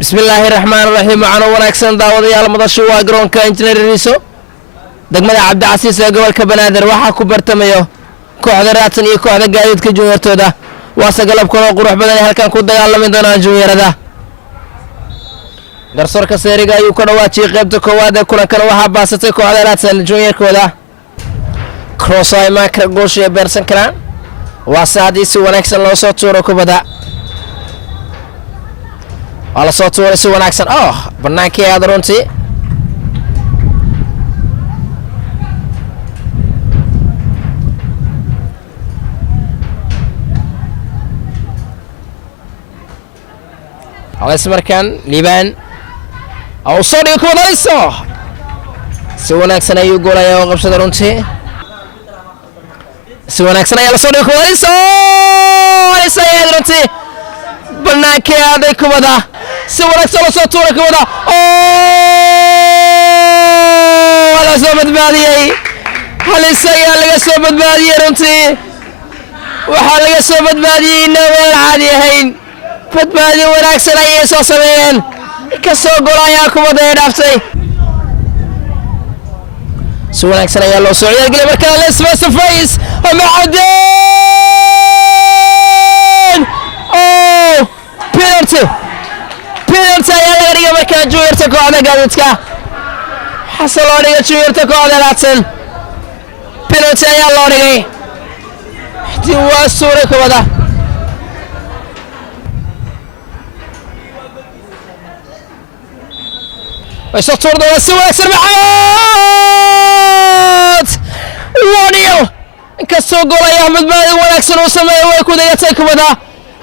بسم الله الرحمن الرحيم معنا ونكسن داوديال مدشو waa garoonka injineer Riso degmada Cabdi Casiis ee gobolka Banaadir waxa ku bartamayo kooxda Raadsan iyo kooxda Gaadiidka juniortooda waa sagalab kala qurux badan halkan ku dagaalami doonaan juniorada garsoorka seeriga ayuu ka dhawaajiyay qaybta koowaad ee kulankan waxa baasatay kooxda Raadsan juniorkooda cross ay makra goosh ee beersan karaan waa saadii si wanaagsan loo soo tuuro kubada على صوت ورسي وناكسن بنانكي هذا رونتي على اسم مركان ليبان او صدي يكون لسه سوى ناكسن ايو قولا يا وغبش رونتي سوى ناكسن ايو صدي يكون لسه لسه يا رونتي بنانكي هذا كودا سوى سلو صوتورك ودا ولا سوبت باديي هل السيئة لغا سوبت باديي رنتي وحال لغا سوبت باديي نوال عادي هين فت بادي وناك سلايي سو سمين كسو قراياكم ودا يدافتي سوى ناك سلايي اللو سوعي القلي مركان الاسم سفايس ومعدين بيرتي بيرتي يا لغا مركان جويرتا كوحدا Gaadiidka حصل loo dhigay juniorta kooxda Raadsan penalty ayaa loo dhigay xtii waa suure kubada way soo tuurday si wanaagsan maxamed wadiyo inkastoo goolaya badbaadi wanaagsan uu sameeyay way ku dayatay kubada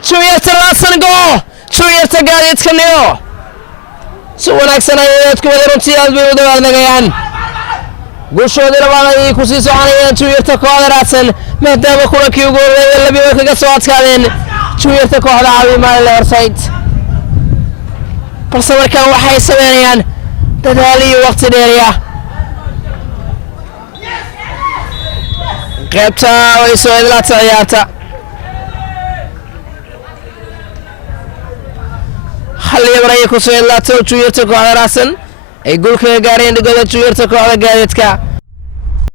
juniorta Raadsan gool juniorta Gaadiidka niyo si wanaagsan ay dadku wada runtii aad bay u dabaaldegayaan guushoodii labaad ay ku sii soconayaan juniorta kooxda Raadsan maadaama kulankii ugu horeeyay labi way kaga soo adkaadeen juniorta kooxda Caawimaad Orsayt balse markaan waxay sameynayaan dadaal iyo waqti dheeriya qaybta way soo idlaatay ciyaarta hal yaray ku soo idlaatay juniorta kooxda Raadsan ay gool ka gaareen dhigada juniorta kooxda Gaadiidka